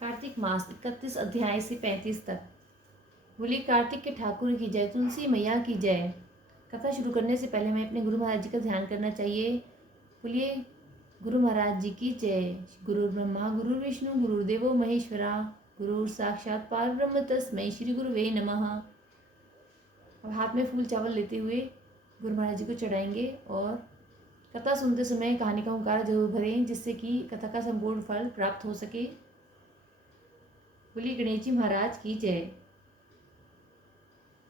कार्तिक मास 31 अध्याय से 35 तक। बोलिए कार्तिक के ठाकुर की जय, तुलसी मैया की जय। कथा शुरू करने से पहले हमें अपने गुरु महाराज जी का ध्यान करना चाहिए। बोलिए गुरु महाराज जी की जय। गुरु ब्रह्मा गुरु विष्णु गुरुदेवो महेश्वरा, गुरु साक्षात पार ब्रह्म तस्मै श्री गुरुवे नमः। अब हाथ में फूल चावल लेते हुए गुरु महाराज जी को चढ़ाएंगे और कथा सुनते समय कहानी का ओंकार जरूर भरें, जिससे कि कथा का संपूर्ण फल प्राप्त हो सके। बोलिए गणेश जी महाराज की जय।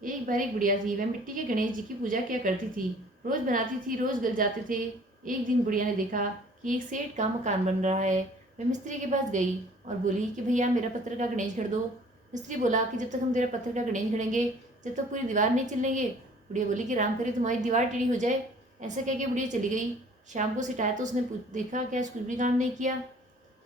एक बार एक बुढ़िया थी। वह मिट्टी के गणेश जी की पूजा किया करती थी। रोज बनाती थी, रोज गल जाते थे। एक दिन बुढ़िया ने देखा कि एक सेठ का मकान बन रहा है। वह मिस्त्री के पास गई और बोली कि भैया मेरा पत्थर का गणेश गढ़ दो। मिस्त्री बोला कि जब तक हम तेरा पत्थर का गणेश गढ़ेंगे जब तक पूरी दीवार नहीं चलेंगे। बुढ़िया बोली कि राम करे तुम्हारी दीवार टेढ़ी हो जाए। ऐसा कह के बुढ़िया चली गई। शाम को सिटाया तो उसने देखा कि आज कुछ भी काम नहीं किया।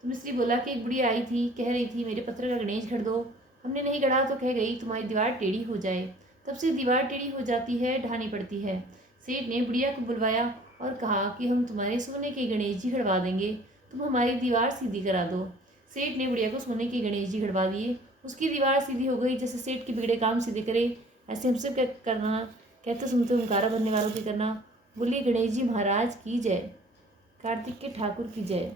तो मिस्त्री बोला कि एक बुढ़िया आई थी, कह रही थी मेरे पत्थर का गणेश गढ़ दो। हमने नहीं गढ़ा तो कह गई तुम्हारी दीवार टेढ़ी हो जाए। तब से दीवार टेढ़ी हो जाती है, ढानी पड़ती है। सेठ ने बुढ़िया को बुलवाया और कहा कि हम तुम्हारे सोने के गणेश जी गढ़वा देंगे, तुम हमारी दीवार सीधी करा दो। सेठ ने बुढ़िया को सोने के गणेश जी गढ़वा दिए। उसकी दीवार सीधी हो गई। जैसे सेठ के बिगड़े काम सीधे करे ऐसे हमसे करना, कहते सुनते ओंकारा भरने वालों की करना। बोलिए गणेश जी महाराज की जय। कार्तिक के ठाकुर की जय।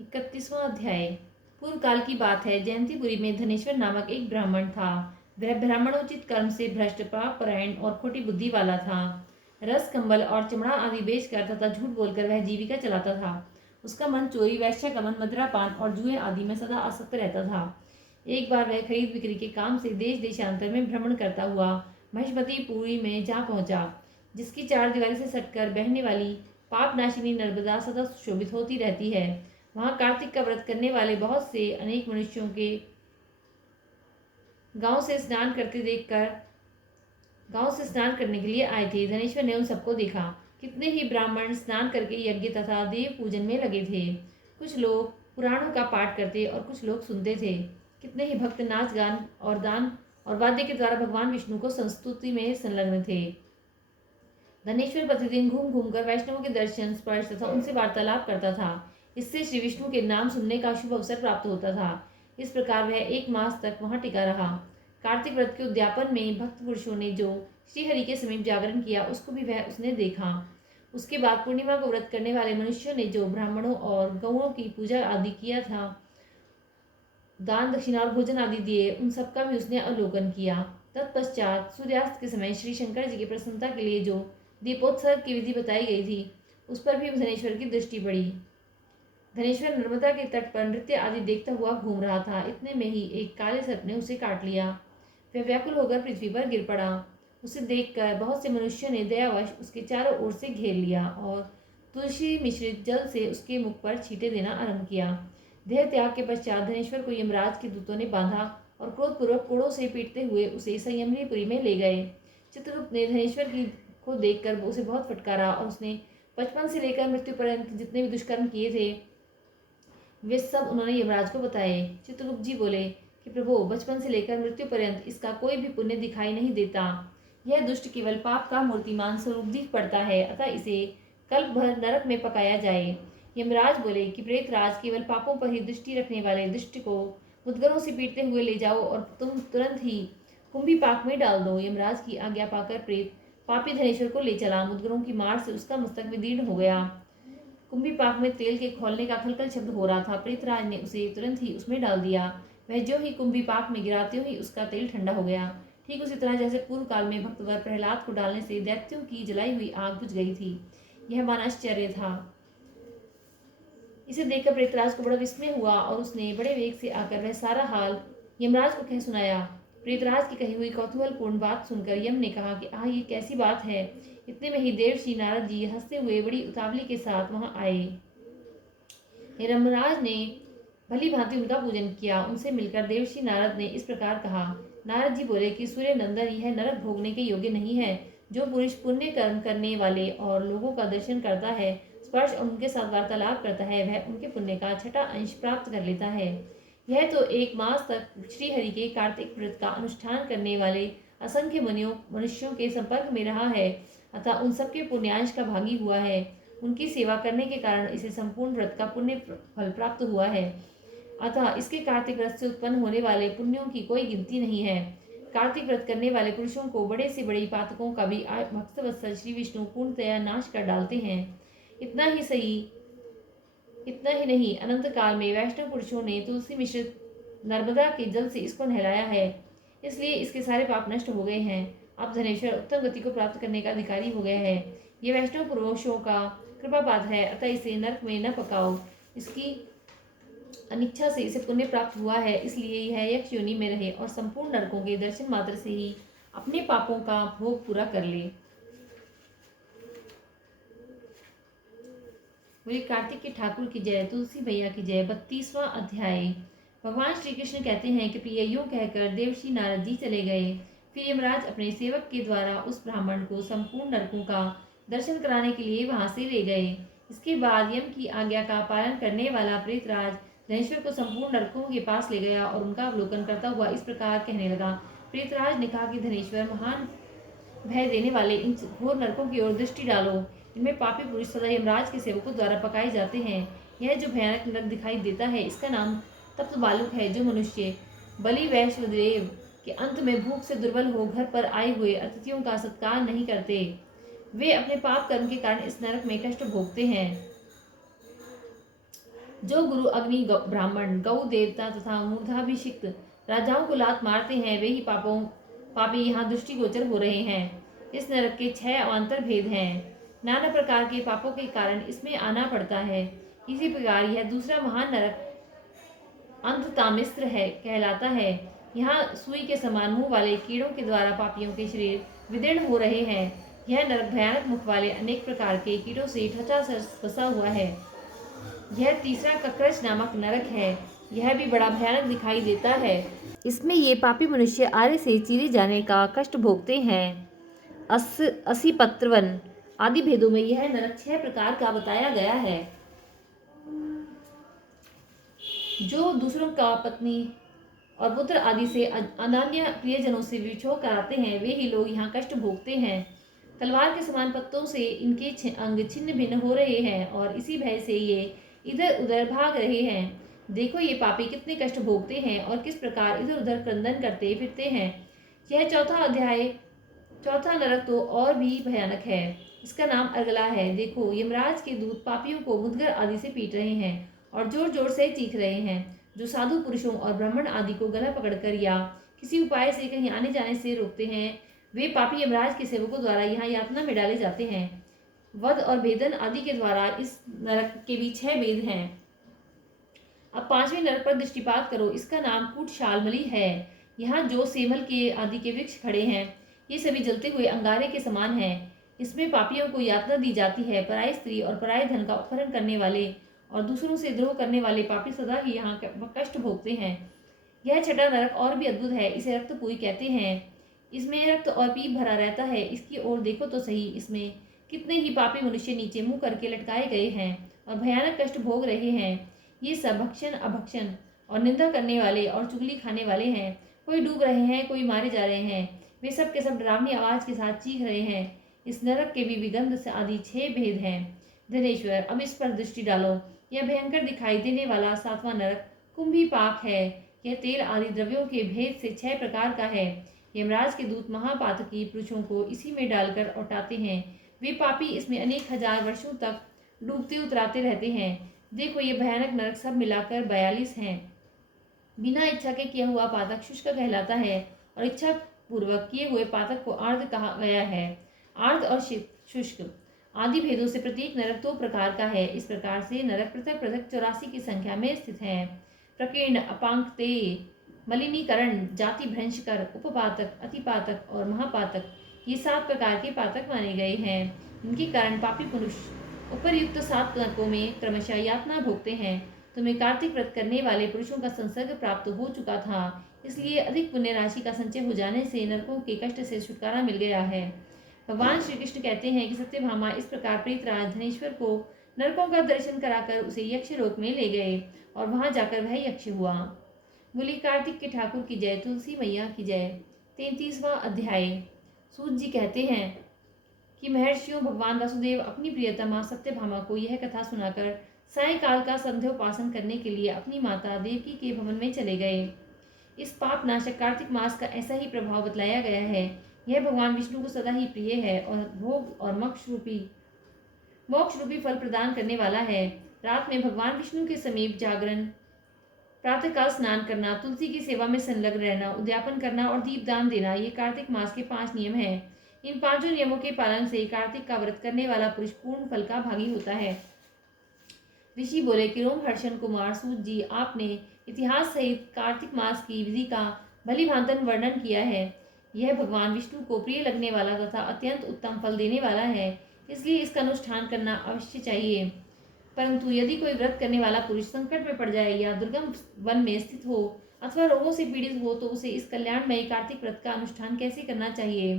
31वां अध्याय। पूर्व काल की बात है। जयंतीपुरी में धनेश्वर नामक एक ब्राह्मण था। वह ब्राह्मणोचित कर्म से भ्रष्ट, पाप परायण और खोटी बुद्धि वाला था। रस, कंबल और चमड़ा आदि बेचकर तथा झूठ बोलकर वह जीविका चलाता था। उसका मन चोरी, वैश्यागमन, मदिरापान और जुए आदि में सदा आसक्त रहता था। एक बार वह खरीद बिक्री के काम से देश देशांतर में भ्रमण करता हुआ महिष्मतीपुरी में जा पहुंचा, जिसकी चार दीवारी से सटकर बहने वाली पाप नाशिनी नर्मदा सदा सुशोभित होती रहती है। वहां कार्तिक का व्रत करने वाले बहुत से अनेक मनुष्यों के गांव से स्नान करने के लिए आए थे। धनेश्वर ने उन सबको देखा। कितने ही ब्राह्मण स्नान करके यज्ञ तथा देव पूजन में लगे थे। कुछ लोग पुराणों का पाठ करते और कुछ लोग सुनते थे। कितने ही भक्त नाच गान और दान और वाद्य के द्वारा भगवान विष्णु को संस्तुति में संलग्न थे। धनेश्वर प्रतिदिन घूम घूम कर वैष्णवों के दर्शन, स्पर्श तथा उनसे वार्तालाप करता था। इससे श्री विष्णु के नाम सुनने का शुभ अवसर प्राप्त होता था। इस प्रकार वह 1 मास तक वहां टिका रहा। कार्तिक व्रत के उद्यापन में भक्त पुरुषों ने जो श्रीहरि के समीप जागरण किया उसको भी वह उसने देखा। उसके बाद पूर्णिमा को व्रत करने वाले मनुष्यों ने जो ब्राह्मणों और गौओं की पूजा आदि किया था, दान दक्षिणा और भोजन आदि दिए, उन सबका भी उसने अवलोकन किया। तत्पश्चात सूर्यास्त के समय श्री शंकर जी की प्रसन्नता के लिए जो दीपोत्सव की विधि बताई गई थी उस पर भी धनेश्वर की दृष्टि पड़ी। धनेश्वर नर्मदा के तट पर नृत्य आदि देखता हुआ घूम रहा था। इतने में ही एक काले सर्प ने उसे काट लिया। वह व्याकुल होकर पृथ्वी पर गिर पड़ा। उसे देखकर बहुत से मनुष्यों ने दयावश उसके चारों ओर से घेर लिया और तुलसी मिश्रित जल से उसके मुख पर छींटे देना आरंभ किया। देह त्याग के पश्चात धनेश्वर को यमराज के दूतों ने बांधा और क्रोधपूर्वक कोड़ों से पीटते हुए उसे संयमनीपुरी में ले गए। चित्रगुप्त ने धनेश्वर को देखकर उसे बहुत फटकारा और उसने बचपन से लेकर मृत्यु पर्यंत जितने भी दुष्कर्म किए थे वे सब उन्होंने यमराज को बताए। चित्रगुप्त जी बोले कि प्रभु, बचपन से लेकर मृत्यु पर्यंत इसका कोई भी पुण्य दिखाई नहीं देता। यह दुष्ट केवल पाप का मूर्तिमान स्वरूप दिख पड़ता है, अतः इसे कल्प भर नरक में पकाया जाए। यमराज बोले कि प्रेतराज, केवल पापों पर ही दृष्टि रखने वाले दुष्ट को मुद्गरों से पीटते हुए ले जाओ और तुम तुरंत ही कुंभी पाक में डाल दो। यमराज की आज्ञा पाकर प्रेत पापी धनेश्वर को ले चला। मुद्गरों की मार से उसका मस्तक विदीर्ण हो गया। कुंभी पाक में तेल के खौलने का खलखल शब्द हो रहा था। प्रेतराज ने उसे तुरंत ही उसमें डाल दिया। वह जो ही कुंभी पाक में गिरा त्यों ही उसका तेल ठंडा हो गया। ठीक उसी तरह जैसे पूर्व काल में भक्तवर प्रहलाद को डालने से दैत्यों की जलाई हुई आग बुझ गई थी। यह मानश्चर्य था। इसे देखकर प्रेतराज को बड़ा विस्मय हुआ और उसने बड़े वेग से आकर वह सारा हाल यमराज को कह सुनाया। प्रेतराज की कही हुई कौतूहलपूर्ण बात सुनकर यम ने कहा कि ये कैसी बात है। इतने में ही देवर्षि नारद जी हंसते हुए बड़ी उतावली के साथ वहां आए। यमराज ने भली भांति उनका पूजन किया। उनसे मिलकर देवर्षि नारद ने इस प्रकार कहा। नारद जी बोले कि सूर्य नंदन, यह नरक भोगने के योग्य नहीं है। जो पुरुष पुण्य कर्म करने वाले और लोगों का दर्शन करता है, स्पर्श और उनके साथ वार्तालाप करता है, वह उनके पुण्य का छठा अंश प्राप्त कर लेता है। यह तो 1 मास तक श्रीहरि के कार्तिक व्रत का अनुष्ठान करने वाले असंख्य मनुष्यों के संपर्क में रहा है, अतः उन सबके पुण्यांश का भागी हुआ है। उनकी सेवा करने के कारण इसे संपूर्ण व्रत का पुण्य फल प्राप्त हुआ है। अतः इसके कार्तिक व्रत से उत्पन्न होने वाले पुण्यों की कोई गिनती नहीं है। कार्तिक व्रत करने वाले पुरुषों को बड़े से बड़े पातकों का भी भक्तवत्सल श्री विष्णु पूर्णतया नाश कर डालते हैं। इतना ही नहीं, अनंत काल में वैष्णव पुरुषों ने तुलसी मिश्रित नर्मदा के जल से इसको नहलाया है, इसलिए इसके सारे पाप नष्ट हो गए हैं। अब धनेश्वर उत्तम गति को प्राप्त करने का अधिकारी हो गया है। ये वैष्णव पुरुषों का कृपापात है, अतः इसे नरक में न पकाओ। इसकी अनिच्छा से इसे पुण्य प्राप्त हुआ है, इसलिए यह यक्ष योनि में रहे और संपूर्ण नरकों के दर्शन मात्र से ही अपने पापों का भोग पूरा कर ले। बोले कार्तिक के ठाकुर की जय, तुलसी मैया की जय। 32वां अध्याय। भगवान श्री कृष्ण कहते हैं कि प्रिय यूं कहकर देवर्षि नारद जी चले गए। फिर यमराज अपने सेवक के द्वारा उस ब्राह्मण को संपूर्ण नरकों का दर्शन कराने के लिए वहां से ले गए। इसके बाद यम की आज्ञा का पालन करने वाला प्रेतराज धनेश्वर को संपूर्ण नरकों के पास ले गया और उनका अवलोकन करता हुआ इस प्रकार कहने लगा। प्रेतराज ने कहा कि धनेश्वर, महान भय देने वाले इन घोर नरकों की ओर दृष्टि डालो। इनमें पापी पुरुष सदा यमराज के सेवकों द्वारा पकाए जाते हैं। यह जो भयानक नरक दिखाई देता है, इसका नाम तप्त बालुक है, जो मनुष्य बलि वैश्वदेव के अंत में भूख से दुर्बल हो घर पर आए हुए अतिथियों का सत्कार नहीं करते, वे अपने पाप कर्म के कारण इस नरक में कष्ट भोगते हैं। जो गुरु, अग्नि, ब्राह्मण, गौ देवता तथा मूर्धाभिषिक्त राजाओं को लात मारते हैं, वे ही पापी यहाँ दृष्टिगोचर हो रहे हैं। इस नरक के 6 अवान्तर भेद हैं। नाना प्रकार के पापों के कारण इसमें आना पड़ता है। इसी प्रकार यह दूसरा महान नरक अंधतामिस्र है कहलाता है। यहाँ सुई के समान मुंह वाले कीड़ों के द्वारा पापियों के शरीर विदीर्ण हो रहे हैं। यह नरक भयानक मुख वाले अनेक प्रकार के कीड़ों से फंसा हुआ है। यह तीसरा कक्रच नामक नरक है। यह भी बड़ा भयानक दिखाई देता है। इसमें ये पापी मनुष्य आरे से चीरे जाने का कष्ट भोगते हैं। 80 पत्रवन आदि भेदों में यह नरक 6 प्रकार का बताया गया है। जो दूसरों का पत्नी और पुत्र आदि से अनन्य प्रियजनों से विछोह कराते हैं, वे ही लोग यहाँ कष्ट भोगते हैं। तलवार के समान पत्तों से इनके अंग छिन्न भिन्न हो रहे हैं और इसी भय से ये इधर उधर भाग रहे हैं। देखो ये पापी कितने कष्ट भोगते हैं और किस प्रकार इधर उधर क्रंदन करते फिरते हैं। यह चौथा अध्याय, चौथा नरक तो और भी भयानक है। इसका नाम अर्गला है। देखो यमराज के दूत पापियों को मुदगर आदि से पीट रहे हैं और जोर जोर से चीख रहे हैं। जो साधु पुरुषों और ब्राह्मण आदि को गला पकड़कर या किसी उपाय से कहीं आने जाने से रोकते हैं, वे पापी यमराज के सेवकों द्वारा यहाँ यातना में डाले जाते हैं। वध और भेदन आदि के द्वारा इस नरक के भी 6 भेद हैं। अब 5वें नरक पर दृष्टिपात करो। इसका नाम कूटशालमली है। यहाँ जो सेमल के आदि के वृक्ष खड़े हैं, ये सभी जलते हुए अंगारे के समान हैं। इसमें पापियों को यातना दी जाती है। पराय स्त्री और पराय धन का अपहरण करने वाले और दूसरों से द्रोह करने वाले पापी सदा ही यहाँ कष्ट भोगते हैं। यह 6वां नरक और भी अद्भुत है। इसे रक्तपुरी कहते हैं। इसमें रक्त और पीप भरा रहता है। इसकी ओर देखो तो सही, इसमें कितने ही पापी मनुष्य नीचे मुंह करके लटकाए गए हैं और भयानक कष्ट भोग रहे हैं। ये सब भक्षण, अभक्षण और निंदा करने वाले और चुगली खाने वाले हैं। कोई डूब रहे हैं, कोई मारे जा रहे हैं। वे सब के सब डरावनी आवाज के साथ चीख रहे हैं। इस नरक के भी विगंध से आदि 6 भेद हैं। धनेश्वर, अब इस पर दृष्टि डालो। यह भयंकर दिखाई देने वाला 7वां नरक कुंभी पाक है। यह तेल आदि द्रव्यों के भेद से 6 प्रकार का है। यमराज के दूत महापातकी पुरुषों को इसी में डालकर औटाते हैं। वे पापी इसमें अनेक हजार वर्षों तक डूबते उतराते रहते हैं। देखो ये भयानक नरक सब मिलाकर 42 हैं। बिना इच्छा के किया हुआ पातक शुष्क कहलाता है और इच्छा पूर्वक किए हुए पातक को आर्द्र कहा गया है। आर्द्र और शुष्क आदि भेदों से प्रत्येक नरक 2 प्रकार का है। इस प्रकार से नरक पृथक पृथक 84 की संख्या में स्थित हैं। प्रकीर्ण, अपांक्ते, मलिनीकरण, जाति भ्रंशकर, उपपातक, अतिपातक और महापातक, ये 7 प्रकार के पातक माने गए हैं। इनके कारण पापी पुरुष उपरयुक्त 7 नरकों में क्रमशः यातना भोगते हैं। तुम्हें कार्तिक व्रत करने वाले पुरुषों का संसर्ग प्राप्त हो चुका था, इसलिए अधिक पुण्य राशि का संचय हो जाने से नरकों के कष्ट से छुटकारा मिल गया है। भगवान श्री कृष्ण कहते हैं कि सत्यभामा इस प्रकार प्रीतराज धनेश्वर को नरकों का दर्शन कराकर उसे यक्ष लोक में ले गए और वहां जाकर वह यक्ष हुआ। बोली कार्तिक के ठाकुर की जय, तुलसी मैया की जय। 33वां अध्याय। सूत जी कहते हैं कि महर्षियों भगवान वासुदेव अपनी प्रियतमा सत्यभामा को यह कथा सुनाकर सायंकाल का संध्योपासन करने के लिए अपनी माता देवकी के भवन में चले गए। इस पाप नाशक कार्तिक मास का ऐसा ही प्रभाव बतलाया गया है। यह भगवान विष्णु को सदा ही प्रिय है और भोग और मोक्ष रूपी फल प्रदान करने वाला है। रात में भगवान विष्णु के समीप जागरण, प्रातःकाल स्नान करना, तुलसी की सेवा में संलग्न रहना, उद्यापन करना और दीपदान देना, ये कार्तिक मास के 5 नियम हैं। इन 5 नियमों के पालन से कार्तिक का व्रत करने वाला पुरुष पूर्ण फल का भागी होता है। ऋषि बोले कि रोमहर्षण कुमार सूत जी, आपने इतिहास सहित कार्तिक मास की विधि का भलीभांति वर्णन किया है। यह भगवान विष्णु को प्रिय लगने वाला तथा अत्यंत उत्तम फल देने वाला है, इसलिए इसका अनुष्ठान करना अवश्य चाहिए। परंतु यदि कोई व्रत करने वाला पुरुष संकट में पड़ जाए या दुर्गम वन में स्थित हो अथवा रोगों से पीड़ित हो तो उसे इस कल्याणमयी कार्तिक व्रत का अनुष्ठान कैसे करना चाहिए।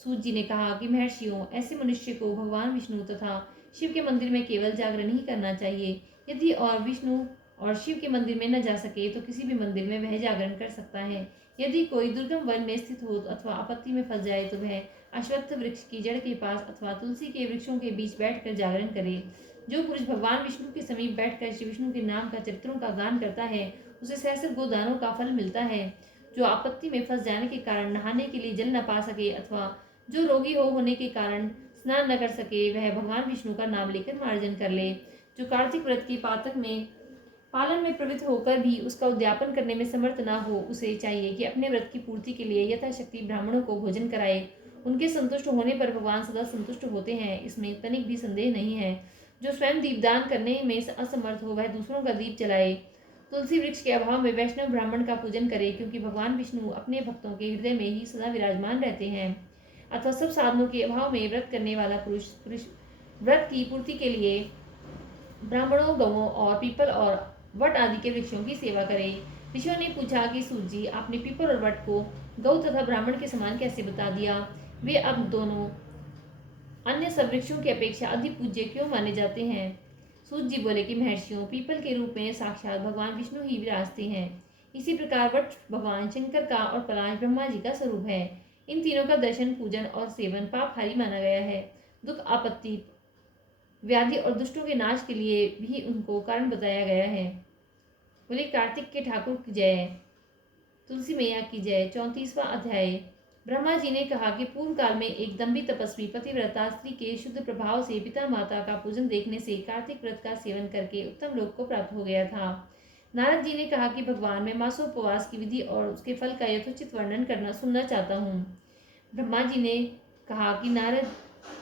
सूत जी ने कहा कि महर्षियों, ऐसे मनुष्य को भगवान विष्णु तथा शिव के मंदिर में केवल जागरण ही करना चाहिए। यदि और विष्णु और शिव के मंदिर में न जा सके तो किसी भी मंदिर में वह जागरण कर सकता है। यदि कोई दुर्गम वन में स्थित हो अथवा आपत्ति में फंस जाए तो वह अश्वत्थ वृक्ष की जड़ के पास अथवा तुलसी के वृक्षों के बीच बैठकर जागरण करे। जो पुरुष भगवान विष्णु के समीप बैठकर श्री विष्णु के नाम का चरित्रों का गान करता है उसे सहस्त्र गोदानों का फल मिलता है। जो आपत्ति में फंस जाने के कारण नहाने के लिए जल न पा सके अथवा जो रोगी होने के कारण स्नान न कर सके वह भगवान विष्णु का नाम लेकर मार्जन कर ले। जो कार्तिक व्रत की पालन में प्रवृत्त होकर भी उसका उद्यापन करने में समर्थ न हो उसे चाहिए कि अपने व्रत की पूर्ति के लिए यथाशक्ति ब्राह्मणों को भोजन कराए। उनके संतुष्ट होने पर भगवान सदा संतुष्ट होते हैं, इसमें तनिक भी संदेह नहीं है। जो स्वयं दीपदान करने में असमर्थ हो वह दूसरों का दीप जलाए। तुलसी वृक्ष के अभाव में वैष्णव ब्राह्मण का पूजन करे, क्योंकि भगवान विष्णु अपने भक्तों के हृदय में ही सदा विराजमान रहते हैं। अथवा सब साधनों के अभाव में व्रत करने वाला पुरुष व्रत की पूर्ति के लिए ब्राह्मणों, गौओं और पीपल और वट आदि के वृक्षों की सेवा करे। ऋषियों ने पूछा कि सूत जी, आपने पीपल और वट को गौ तथा ब्राह्मण के समान कैसे बता दिया? वे अब दोनों अन्य सब वृक्षों की अपेक्षा अधिक पूज्य क्यों माने जाते हैं? सूत जी बोले कि महर्षियों, पीपल के रूप में साक्षात भगवान विष्णु ही विराजते हैं। इसी प्रकार वट भगवान शंकर का और पलाश ब्रह्मा जी का स्वरूप है। इन तीनों का दर्शन, पूजन और सेवन पापहारी माना गया है। दुख, आपत्ति, व्याधि और दुष्टों के नाश के लिए भी उनको कारण बताया गया है। बोले कार्तिक के ठाकुर की जय, तुलसी मैया की जय। 34वां अध्याय। ब्रह्मा जी ने कहा कि पूर्व काल में एक दम्भी तपस्वी पतिव्रता स्त्री के शुद्ध प्रभाव से पिता माता का पूजन देखने से कार्तिक व्रत का सेवन करके उत्तम लोक को प्राप्त हो गया था। नारद जी ने कहा कि भगवान, मैं मासोपवास की विधि और उसके फल का यथोचित वर्णन सुनना चाहता हूँ। ब्रह्मा जी ने कहा कि नारद,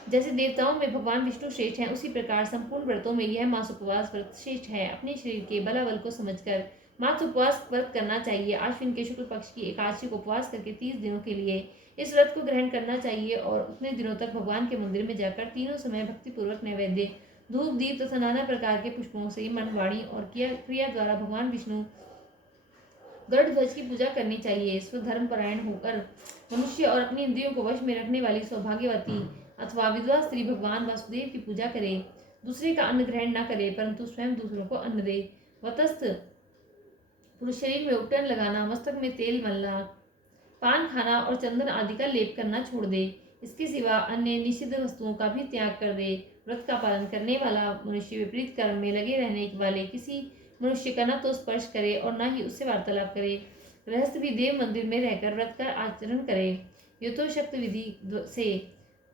जैसे देवताओं में भगवान विष्णु श्रेष्ठ हैं उसी प्रकार संपूर्ण व्रतों में यह मासोपवास व्रत श्रेष्ठ है। अपने शरीर के बलाबल को समझकर मासोपवास व्रत करना चाहिए। आश्विन के शुक्ल पक्ष की एकादशी को उपवास करके 30 दिनों के लिए इस व्रत को ग्रहण करना चाहिए और उतने दिनों तक भगवान के मंदिर में जाकर तीनों समय भक्तिपूर्वक नैवेद्य, धूप, दीप तथा नाना प्रकार के पुष्पों से मन, वाणी और क्रिया द्वारा भगवान विष्णु गरुड़ ध्वज की पूजा करनी चाहिए। स्वधर्म परायण होकर मनुष्य और अपनी इंद्रियों को वश में रखने वाली सौभाग्यवती अथवा विधवा स्त्री भगवान वासुदेव की पूजा करे। दूसरे का अन्न ग्रहण न करे परंतु स्वयं दूसरों को अन्न दे। वतस्थ पुरुष शरीर में उपटन लगाना, मस्तक में तेल मलना, पान खाना और चंदन आदि का लेप करना छोड़ दे। इसके सिवा अन्य निषिद्ध वस्तुओं का भी त्याग कर दे। व्रत का पालन करने वाला मनुष्य विपरीत कर्म में लगे रहने वाले किसी मनुष्य का न तो स्पर्श करे और न ही उससे वार्तालाप करे। गृहस्थ भी देव मंदिर में रहकर व्रत का आचरण करे। यथोशक्त विधि से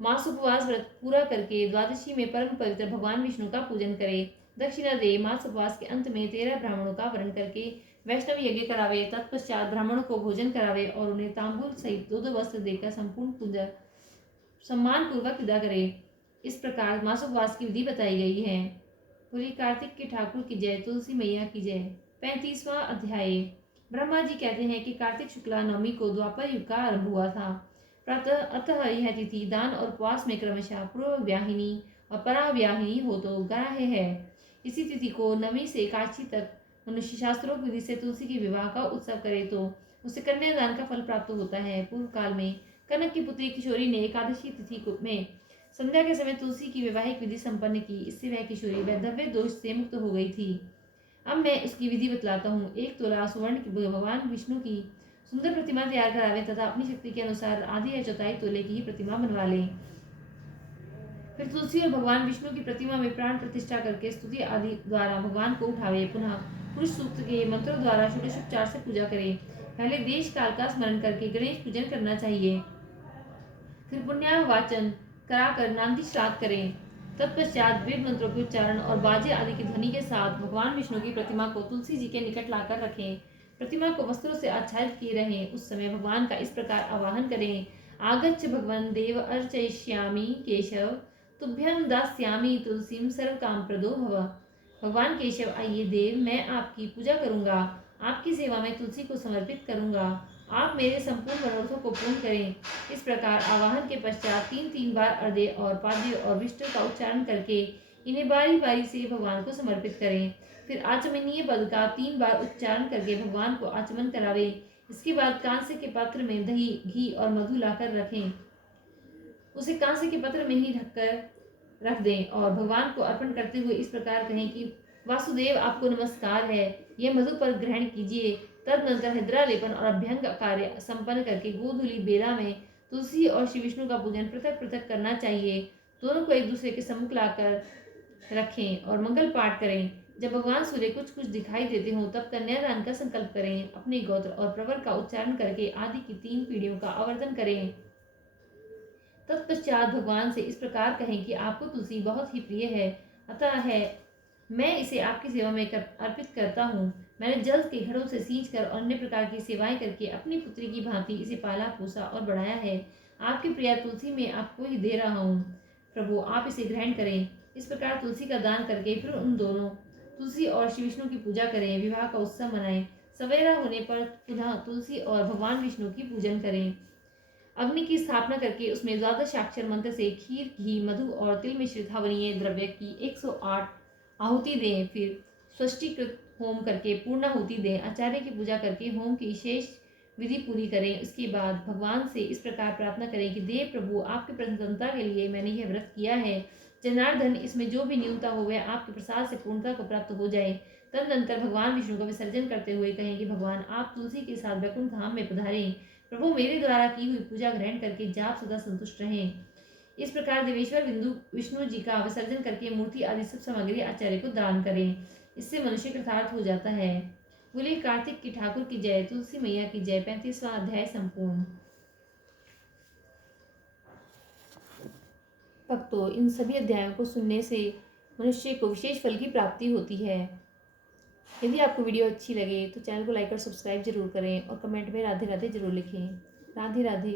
मास उपवास व्रत पूरा करके द्वादशी में परम पवित्र भगवान विष्णु का पूजन करे। दक्षिणा दे। मास उपवास के अंत में 13 ब्राह्मणों का वर्ण करके वैष्णव यज्ञ करावे। तत्पश्चात ब्राह्मणों को भोजन करावे और उन्हें तांबूल सहित 2 वस्त्र देकर संपूर्ण पूजा सम्मान पूर्वक विदा करे। इस प्रकार मासोपवास की विधि बताई गई है। बोली कार्तिक के ठाकुर की जय, तुलसी मैया की जय। 35वां अध्याय। ब्रह्मा जी कहते हैं कि कार्तिक शुक्ला नवमी को द्वापर युग का आरंभ हुआ था। प्रातः अतः यह तिथि दान और उपवास में क्रमशः पूर्व व्याहिनी और पराव्याहिनी हो तो ग्राह्य है। इसी तिथि को नवी से एकादशी तक मनुष्य शास्त्रों की विधि से तुलसी के विवाह का उत्सव करे तो उसे कन्यादान का फल प्राप्त होता है। पूर्व काल में कनक की पुत्री किशोरी ने एकादशी तिथि में संध्या के समय तुलसी की वैवाहिक विधि संपन्न की। इससे वह किशोरी वैधव्य दोष से मुक्त हो गई थी। अब मैं उसकी विधि बतलाता हूँ। 1 तोला सुवर्ण की भगवान विष्णु की सुंदर प्रतिमा तैयार करावे तथा अपनी शक्ति के अनुसार आधी या चौथाई तोले की ही प्रतिमा बनवा ले। फिर तुलसी और भगवान विष्णु की प्रतिमा में प्राण प्रतिष्ठा करके स्तुति आदि द्वारा भगवान को उठावे। पुनः पुरुष सूक्त के मंत्रों द्वारा षोडशोपचार से पूजा करें। पहले देश काल का स्मरण करके गणेश पूजन करना चाहिए। फिर पुण्याह वाचन कराकर नांदी श्राद्ध करें। तत्पश्चात वेद मंत्रों के उच्चारण और बाजे आदि की ध्वनि के साथ भगवान विष्णु की प्रतिमा को तुलसी जी के निकट लाकर रखें। प्रतिमा को वस्त्रों से आच्छादित किए रहें। उस समय भगवान का इस प्रकार आवाहन करें। आगच्छ भगवन् देव अर्चयिष्यामि केशव, तुभ्यं दास्यामि तुलसीं सर्व काम प्रदो भव। भगवान केशव आइए देव, मैं आपकी पूजा करूंगा, आपकी सेवा में तुलसी को समर्पित करूंगा। आप मेरे संपूर्ण मनोरथों को पूर्ण करें। इस प्रकार आवाहन के पश्चात 3-3 बार अर्धे और पाद्य और विष्णु का उच्चारण करके इन्हें बारी बारी से भगवान को समर्पित करें। फिर आचमनीय पद का 3 बार उच्चारण करके भगवान को आचमन करावे। इसके बाद कांसे के पात्र में दही, घी और मधु लाकर रखें। उसे कांसे के पात्र में ही ढककर रख दें और भगवान को अर्पण करते हुए इस प्रकार कहें कि वासुदेव, आपको नमस्कार है, यह मधु पर ग्रहण कीजिए। तदनंतर हृदरा लेपन और अभ्यंग कार्य संपन्न करके गोधूली बेला में तुलसी और श्री विष्णु का पूजन पृथक पृथक करना चाहिए। दोनों को एक दूसरे के सम्मुख लाकर रखें और मंगल पाठ करें। जब भगवान सूर्य कुछ कुछ दिखाई देते हों तब कन्यादान का संकल्प करें। अपने गोत्र और प्रवर का उच्चारण करके आदि की 3 पीढ़ियों का आवर्तन करें। तत्पश्चात भगवान से इस प्रकार कहें कि आपको तुलसी बहुत ही प्रिय है, अतः मैं इसे आपकी सेवा में अर्पित करता हूँ। मैंने जल के घड़ों से सींच कर और अन्य प्रकार की सेवाएं करके अपनी पुत्री की भांति इसे पाला पोसा और बढ़ाया है। आपकी प्रिया तुलसी में आपको ही दे रहा हूँ, प्रभु आप इसे ग्रहण करें। इस प्रकार तुलसी का दान करके फिर उन दोनों तुलसी और श्री विष्णु की पूजा करें। विवाह का उत्सव मनाएं। सवेरा होने पर पुनः तुलसी और भगवान विष्णु की पूजन करें। अग्नि की स्थापना करके उसमें द्वादशाक्षर मंत्र से खीर, घी, मधु और तिल मिश्रित हवनीय द्रव्य की 108 आहुति दें। फिर स्वष्टिकृत होम करके पूर्णाहुति दें। आचार्य की पूजा करके होम की शेष विधि पूरी करें। उसके बाद भगवान से इस प्रकार प्रार्थना करें कि देव प्रभु, आपकी प्रसन्नता के लिए मैंने यह व्रत किया है। जनार्दन, इसमें जो भी न्यूनता हो वह आपके प्रसाद से पूर्णता को प्राप्त हो जाए। तदनंतर भगवान विष्णु का विसर्जन करते हुए कहें कि भगवान आप तुलसी के साथ वैकुंठ धाम में पधारें। प्रभु, मेरे द्वारा की हुई पूजा ग्रहण करके जाप सदा संतुष्ट रहें। इस प्रकार देवेश्वर विष्णु जी का विसर्जन करके मूर्ति आदि सब सामग्री आचार्य को दान करें। इससे मनुष्य कृतार्थ हो जाता है। बोले कार्तिक की ठाकुर की जय, तुलसी मैया की जय। 35वां अध्याय संपूर्ण। भक्तों, इन सभी अध्यायों को सुनने से मनुष्य को विशेष फल की प्राप्ति होती है। यदि आपको वीडियो अच्छी लगे तो चैनल को लाइक और सब्सक्राइब जरूर करें और कमेंट में राधे राधे जरूर लिखें। राधे राधे।